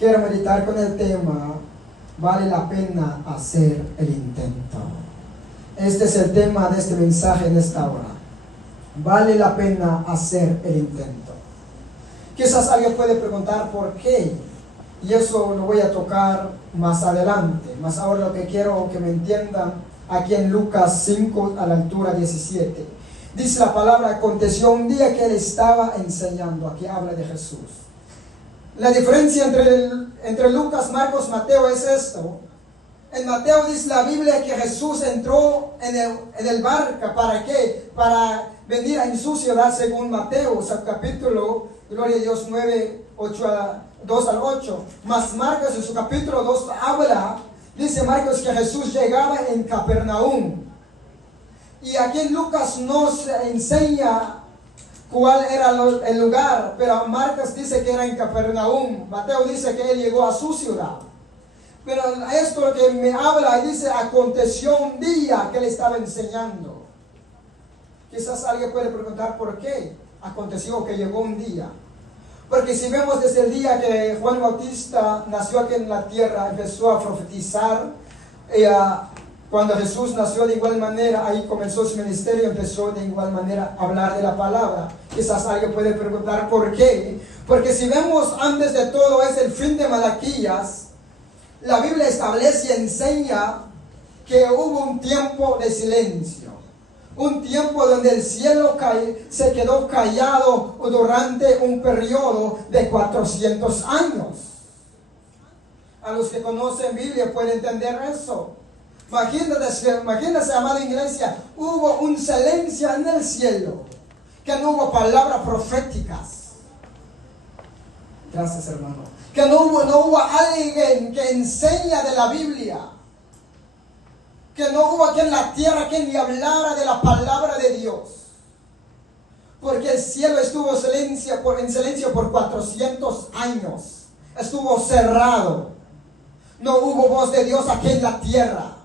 quiero meditar con el tema, vale la pena hacer el intento. Este es el tema de este mensaje en esta hora. Vale la pena hacer el intento. Quizás alguien puede preguntar por qué, y eso lo voy a tocar más adelante. Más ahora lo que quiero que me entiendan, aquí en Lucas 5 a la altura 17. Dice la palabra, aconteció un día que él estaba enseñando. Aquí habla de Jesús. La diferencia entre Lucas, Marcos, Mateo es esto. En Mateo dice la Biblia que Jesús entró en el barco. ¿Para qué? Para venir en su ciudad según Mateo, o sea, capítulo, gloria a Dios, 9, 2 al 8. Mas Marcos en su capítulo 2 habla, dice Marcos que Jesús llegaba en Capernaum. Y aquí en Lucas nos enseña cuál era el lugar, pero Marcos dice que era en Capernaum. Mateo dice que él llegó a su ciudad. Pero esto lo que me habla, dice, aconteció un día que él estaba enseñando. Quizás alguien puede preguntar por qué aconteció que llegó un día. Porque si vemos desde el día que Juan Bautista nació aquí en la tierra, empezó a profetizar, cuando Jesús nació de igual manera, ahí comenzó su ministerio, empezó de igual manera a hablar de la palabra. Quizás alguien puede preguntar por qué. Porque si vemos antes de todo es el fin de Malaquías, la Biblia establece y enseña que hubo un tiempo de silencio. Un tiempo donde el cielo se quedó callado durante un periodo de 400 años. A los que conocen Biblia pueden entender eso. Imagínense, amada iglesia, hubo un silencio en el cielo, que no hubo palabras proféticas. Gracias, hermano. Que no hubo alguien que enseña de la Biblia. Que no hubo aquí en la tierra quien le hablara de la palabra de Dios. Porque el cielo estuvo en silencio por 400 años. Estuvo cerrado. No hubo voz de Dios aquí en la tierra.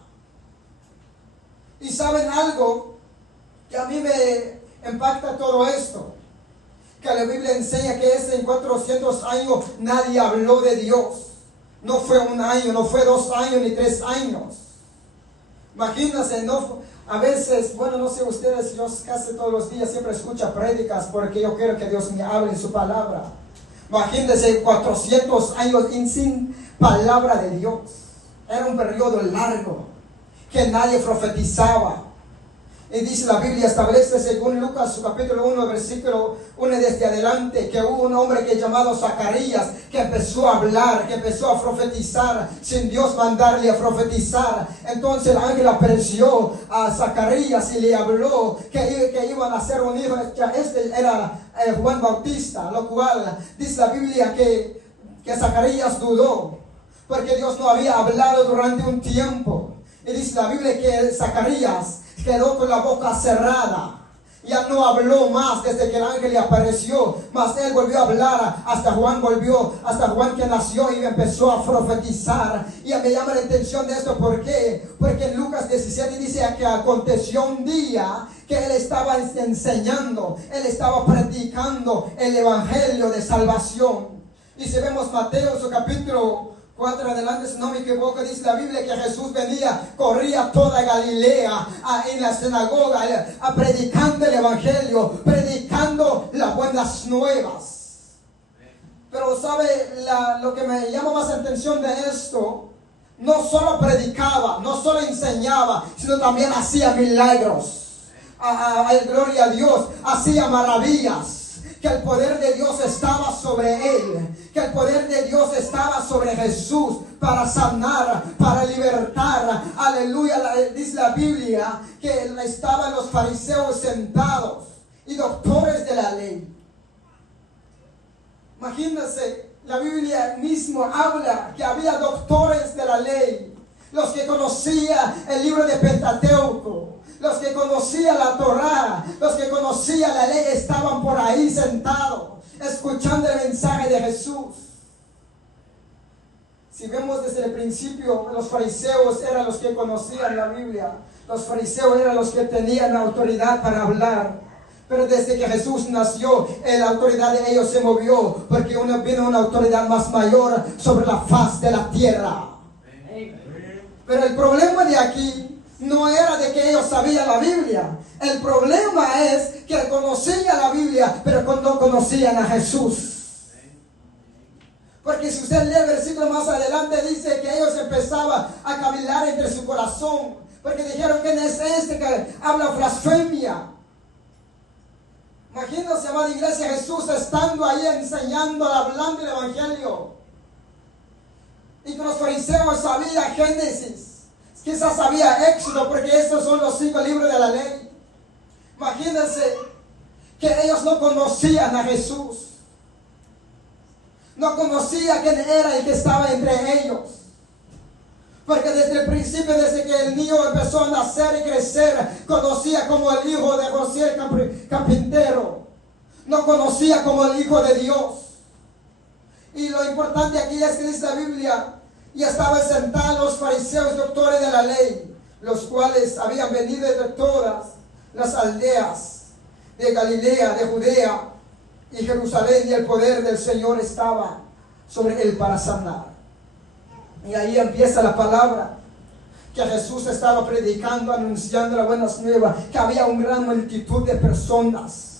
Y saben algo que a mí me impacta todo esto. Que la Biblia enseña que en 400 años nadie habló de Dios. No fue un año, no fue 2 años ni 3 años. Imagínense, a veces, bueno, no sé ustedes, yo casi todos los días siempre escucho prédicas porque yo quiero que Dios me hable en su palabra. Imagínense 400 años sin palabra de Dios. Era un periodo largo que nadie profetizaba. Y dice la Biblia, establece según Lucas, su capítulo 1, versículo 1 desde adelante, que hubo un hombre que llamado Zacarías, que empezó a hablar, que empezó a profetizar, sin Dios mandarle a profetizar. Entonces el ángel apareció a Zacarías y le habló que iban a ser un hijo. Este era Juan Bautista, lo cual dice la Biblia que Zacarías dudó, porque Dios no había hablado durante un tiempo. Y dice la Biblia que Zacarías quedó con la boca cerrada. Ya no habló más desde que el ángel le apareció. Mas él volvió a hablar hasta Juan que nació y empezó a profetizar. Y me llama la atención de esto. ¿Por qué? Porque en Lucas 17 dice que aconteció un día que él estaba enseñando. Él estaba predicando el evangelio de salvación. Y si vemos Mateo, su capítulo 4 adelante, si no me equivoco, dice la Biblia que Jesús corría toda Galilea en la sinagoga, predicando el evangelio, predicando las buenas nuevas. Pero sabe, lo que me llama más la atención de esto, no solo predicaba, no solo enseñaba, sino también hacía milagros. Gloria a Dios, hacía maravillas. Que el poder de Dios estaba sobre él, que el poder de Dios estaba sobre Jesús para sanar, para libertar. Aleluya, dice la Biblia que estaban los fariseos sentados y doctores de la ley. Imagínense, la Biblia mismo habla que había doctores de la ley, los que conocían el libro de Pentateuco. Los que conocían la Torá, los que conocían la ley, estaban por ahí sentados, escuchando el mensaje de Jesús. Si vemos desde el principio, los fariseos eran los que conocían la Biblia. Los fariseos eran los que tenían la autoridad para hablar. Pero desde que Jesús nació, la autoridad de ellos se movió, porque vino una autoridad más mayor sobre la faz de la tierra. Pero el problema de aquí no era de que ellos sabían la Biblia. El problema es que conocían la Biblia, pero no conocían a Jesús. Porque si usted lee el versículo más adelante, dice que ellos empezaban a cavilar entre su corazón. Porque dijeron, ¿quién es este que habla blasfemia? Imagínense, amada iglesia, Jesús estando ahí enseñando, hablando el evangelio. Y que los fariseos sabían Génesis, quizás sabía Éxodo, porque estos son los 5 libros de la ley. Imagínense que ellos no conocían a Jesús. No conocía quién era el que estaba entre ellos. Porque desde el principio, desde que el niño empezó a nacer y crecer, conocía como el hijo de José el carpintero. No conocía como el hijo de Dios. Y lo importante aquí es que dice la Biblia, y estaban sentados los fariseos doctores de la ley, los cuales habían venido de todas las aldeas de Galilea, de Judea y Jerusalén, y el poder del Señor estaba sobre él para sanar. Y ahí empieza la palabra, que Jesús estaba predicando, anunciando las buenas nuevas, que había una gran multitud de personas.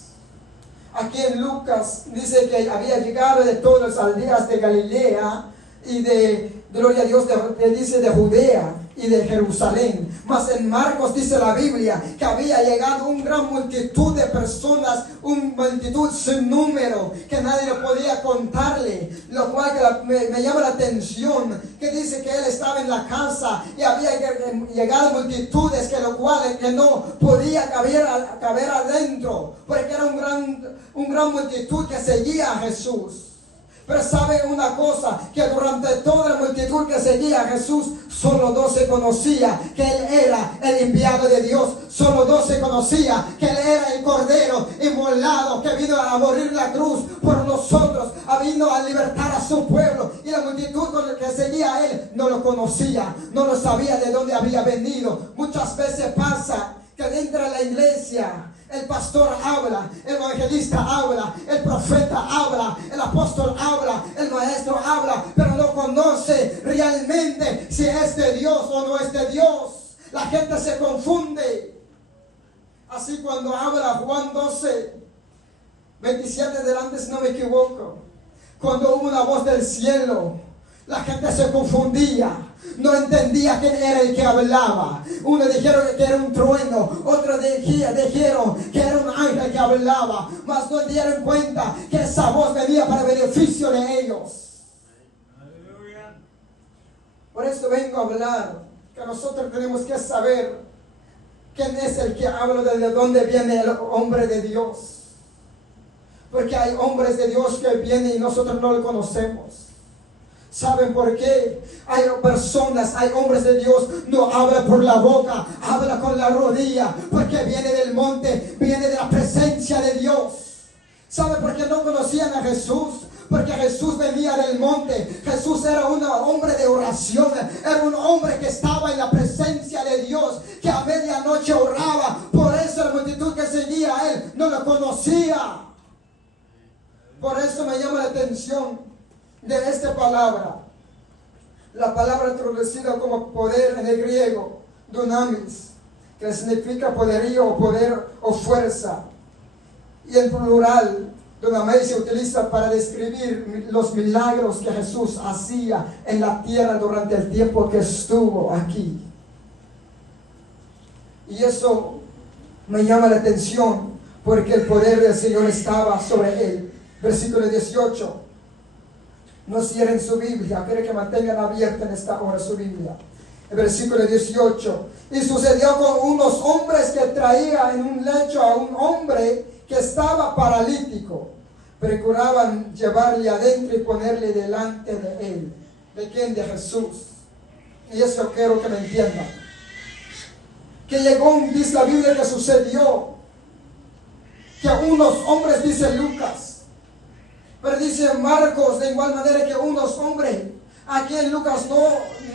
Aquí en Lucas dice que había llegado de todas las aldeas de Galilea y de gloria a Dios, dice de Judea y de Jerusalén. Mas en Marcos dice la Biblia que había llegado una gran multitud de personas, una multitud sin número, que nadie lo podía contarle. Lo cual me llama la atención, que dice que él estaba en la casa y había llegado multitudes que lo cual que no podía caber adentro, porque era una gran multitud que seguía a Jesús. Pero sabe una cosa, que durante toda la multitud que seguía a Jesús, solo 12 conocía que Él era el enviado de Dios. Solo 12 conocía que Él era el Cordero inmolado, que vino a morir en la cruz por nosotros, vino a libertar a su pueblo. Y la multitud con la que seguía a Él no lo conocía, no lo sabía de dónde había venido. Muchas veces pasa que dentro de la iglesia el pastor habla, el evangelista habla, el profeta habla, el apóstol habla, el maestro habla, pero no conoce realmente si es de Dios o no es de Dios. La gente se confunde. Así cuando habla Juan 12, 27 delante, si no me equivoco, cuando hubo una voz del cielo, la gente se confundía. No entendía quién era el que hablaba. Uno dijeron que era un trueno, otros dijeron que era un ángel que hablaba, mas no dieron cuenta que esa voz venía para beneficio de ellos. Por eso vengo a hablar que nosotros tenemos que saber quién es el que habla, de dónde viene el hombre de Dios. Porque hay hombres de Dios que vienen y nosotros no lo conocemos. ¿Saben por qué? Hay personas, hay hombres de Dios, no habla por la boca, habla con la rodilla, porque viene del monte, viene de la presencia de Dios. ¿Saben por qué no conocían a Jesús? Porque Jesús venía del monte. Jesús era un hombre de oración, era un hombre que estaba en la presencia de Dios, que a medianoche oraba. Por eso la multitud que seguía a Él no lo conocía. Por eso me llama la atención de esta palabra, la palabra traducida como poder en el griego, dunamis, que significa poderío o poder o fuerza, y en plural, dunamis se utiliza para describir los milagros que Jesús hacía en la tierra durante el tiempo que estuvo aquí. Y eso me llama la atención, porque el poder del Señor estaba sobre él. Versículo 18. No cierren su Biblia, quiero que mantengan abierta en esta hora su Biblia. El versículo 18. Y sucedió con unos hombres que traían en un lecho a un hombre que estaba paralítico. Procuraban llevarle adentro y ponerle delante de él. ¿De quién? De Jesús. Y eso quiero que me entiendan. Que llegó, dice la Biblia, que sucedió que unos hombres, dice Lucas, pero dice Marcos de igual manera, que unos hombres. Aquí en Lucas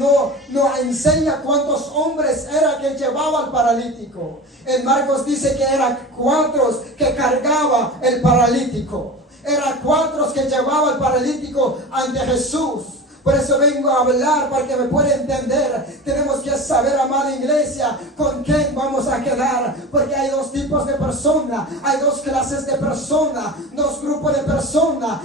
no enseña cuántos hombres era que llevaba al paralítico. En Marcos dice que eran 4 que cargaba el paralítico. Eran 4 que llevaba el paralítico ante Jesús. Por eso vengo a hablar para que me pueda entender. Tenemos que saber, amada iglesia, con quién vamos a quedar. Porque hay 2 tipos de personas. Hay 2 clases de personas. 2 grupos de personas.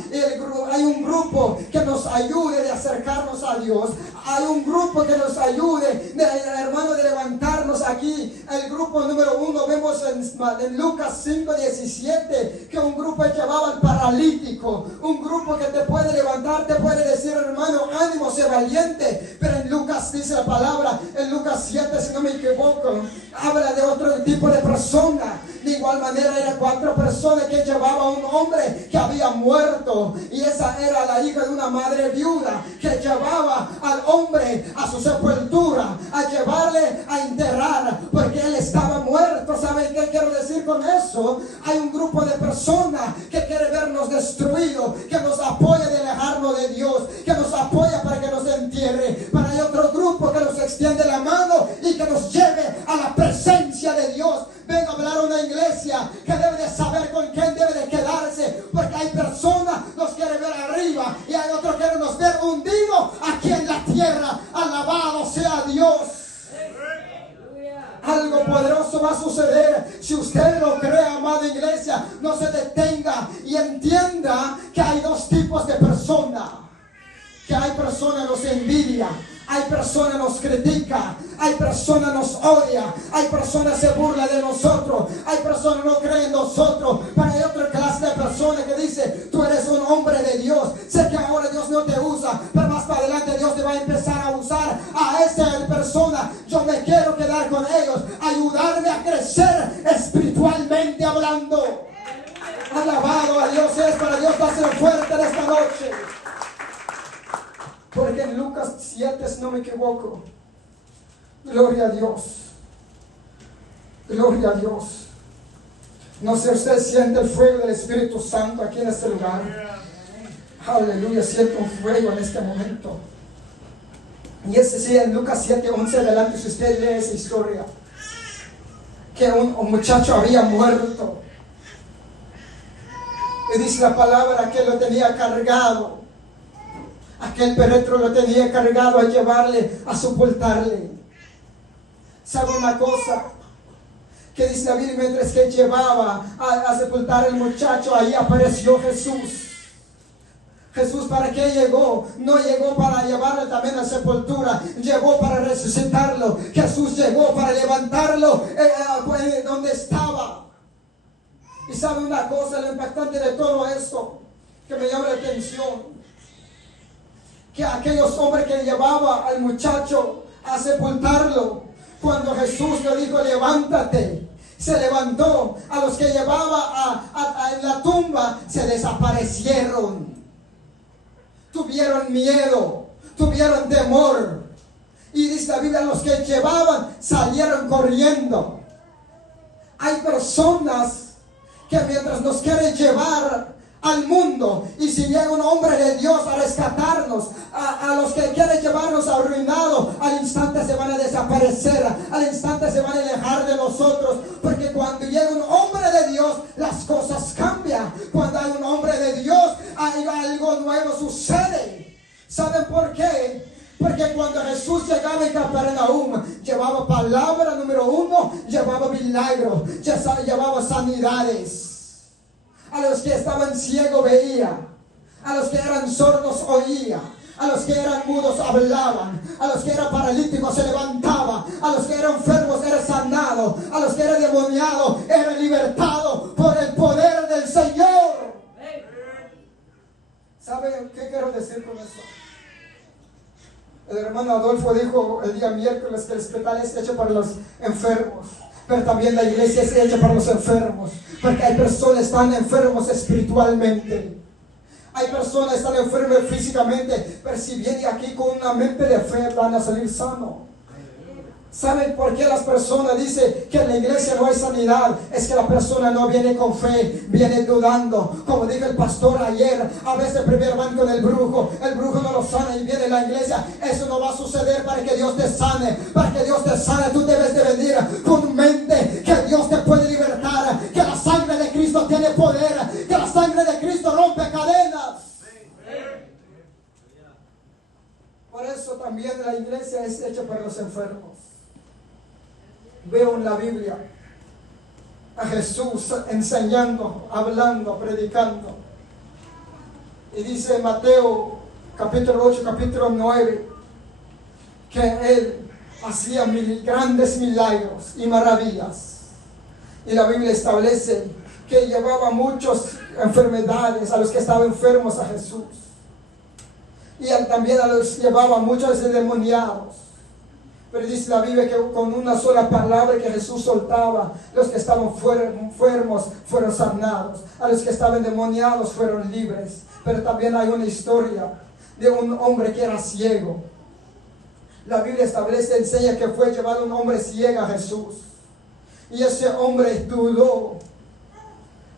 Hay un grupo que nos ayude de acercarnos a Dios. Hay un grupo que nos ayude, hermano, de levantarnos aquí. El grupo número 1 vemos en Lucas 5:17 que un grupo llevaba al paralítico. Un grupo que te puede levantar, te puede decir, hermano, ánimo, sé valiente. Pero en Lucas dice la palabra, en Lucas 7, si no me equivoco, habla de otro tipo de persona. De igual manera eran 4 personas que llevaba a un hombre que había muerto. Y esa era la hija de una madre viuda que llevaba al hombre a su sepultura, a llevarle a enterrar, porque él estaba muerto. ¿Saben qué quiero decir con eso? Hay un grupo de personas que quiere vernos destruidos, que nos apoya de alejarnos de Dios, que nos apoya para que nos entierre. Pero hay otro grupo que nos extiende la mano y que nos lleve a la presencia de Dios. Vengo a hablar a una iglesia que debe de saber con quién debe de quedarse, porque hay personas que nos quieren ver arriba y hay otros que nos ver hundidos aquí en la tierra. Alabado sea Dios. Algo poderoso va a suceder si usted lo cree, amada iglesia. No se detenga y entienda que hay 2 tipos de personas. Que hay personas que nos envidian, hay personas que nos critican, hay personas que nos odian, hay personas que se burlan de nosotros, hay personas que no creen en nosotros. Pero hay otra clase de personas que dice, tú eres un hombre de Dios. Sé que ahora Dios no te usa, pero más para adelante Dios te va a empezar a usar a esa persona. Yo me quiero quedar con ellos, ayudarme a crecer espiritualmente hablando. Alabado a Dios es para Dios va a ser fuerte en esta noche. Porque en Lucas 7, si no me equivoco, gloria a Dios, gloria a Dios. No sé, usted siente el fuego del Espíritu Santo aquí en este lugar. Aleluya, siento un fuego en este momento. Y ese sí, en Lucas 7:11 adelante, si usted lee esa historia, que un muchacho había muerto. Y dice la palabra que lo tenía cargado. Aquel peretro lo tenía cargado a llevarle, a sepultarle. ¿Sabe una cosa? Que dice la Biblia, mientras que llevaba a sepultar al muchacho, ahí apareció Jesús. Jesús, ¿para qué llegó? No llegó para llevarlo también a la sepultura, llegó para resucitarlo. Jesús llegó para levantarlo donde estaba. Y sabe una cosa, lo impactante de todo esto, que me llama la atención, que aquellos hombres que llevaban al muchacho a sepultarlo, cuando Jesús le dijo levántate, se levantó. A los que llevaba en la tumba se desaparecieron, tuvieron miedo, tuvieron temor. Y dice la Biblia, los que llevaban salieron corriendo. Hay personas que mientras nos quieren llevar al mundo, y si llega un hombre de Dios a rescatarnos, a los que quieren llevarnos arruinados, al instante se van a desaparecer, al instante se van a alejar de nosotros, porque cuando llega un hombre de Dios, las cosas cambian. Cuando hay un hombre de Dios, hay algo nuevo sucede. ¿Saben por qué? Porque cuando Jesús llegaba en Capernaum, llevaba palabra número 1, llevaba milagros, llevaba sanidades. A los que estaban ciegos veía, a los que eran sordos oía, a los que eran mudos hablaban, a los que eran paralíticos se levantaban, a los que eran enfermos eran sanados, a los que eran demoniados eran libertados por el poder del Señor. ¿Sabe qué quiero decir con eso? El hermano Adolfo dijo el día miércoles que el hospital es hecho para los enfermos, pero también la iglesia es hecha para los enfermos, porque hay personas que están enfermos espiritualmente, hay personas que están enfermas físicamente, pero si viene aquí con una mente de fe van a salir sanos. ¿Saben por qué las personas dicen que en la iglesia no hay sanidad? Es que la persona no viene con fe, viene dudando. Como dijo el pastor ayer, a veces primero van con el brujo no lo sana y viene a la iglesia. Eso no va a suceder para que Dios te sane. Para que Dios te sane, tú debes de venir con mente que Dios te puede libertar, que la sangre de Cristo tiene poder, que la sangre de Cristo rompe cadenas. Por eso también la iglesia es hecha para los enfermos. Veo en la Biblia a Jesús enseñando, hablando, predicando. Y dice en Mateo capítulo 8, capítulo 9, que Él hacía grandes milagros y maravillas. Y la Biblia establece que llevaba muchas enfermedades a los que estaban enfermos a Jesús. Y Él también a los llevaba muchos endemoniados. Pero dice la Biblia que con una sola palabra que Jesús soltaba, los que estaban enfermos fueron sanados. A los que estaban endemoniados fueron libres. Pero también hay una historia de un hombre que era ciego. La Biblia establece, enseña que fue llevado un hombre ciego a Jesús. Y ese hombre dudó.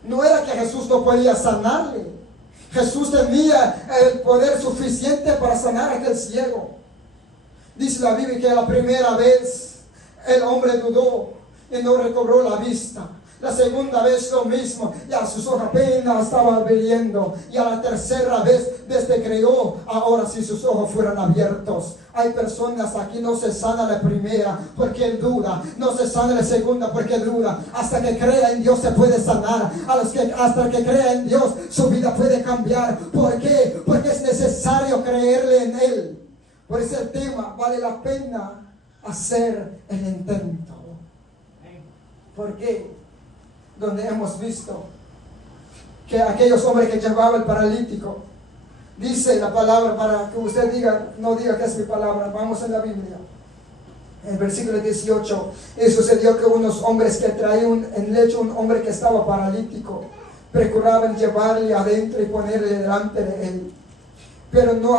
No era que Jesús no podía sanarle. Jesús tenía el poder suficiente para sanar a aquel ciego. Dice la Biblia que la primera vez el hombre dudó y no recobró la vista. La segunda vez lo mismo, ya sus ojos apenas estaban viendo. Y a la tercera vez, desde creyó, ahora sí sus ojos fueron abiertos. Hay personas aquí no se sana la primera porque duda, no se sana la segunda porque duda. Hasta que crea en Dios se puede sanar. Hasta que crea en Dios su vida puede cambiar. ¿Por qué? Porque es necesario creerle en Él. Por ese tema vale la pena hacer el intento. ¿Por qué? Donde hemos visto que aquellos hombres que llevaban el paralítico, dice la palabra, para que usted diga, no diga que es mi palabra, vamos en la Biblia. En el versículo 18, y sucedió que unos hombres que traían en lecho un hombre que estaba paralítico, procuraban llevarle adentro y ponerle delante de él. Pero no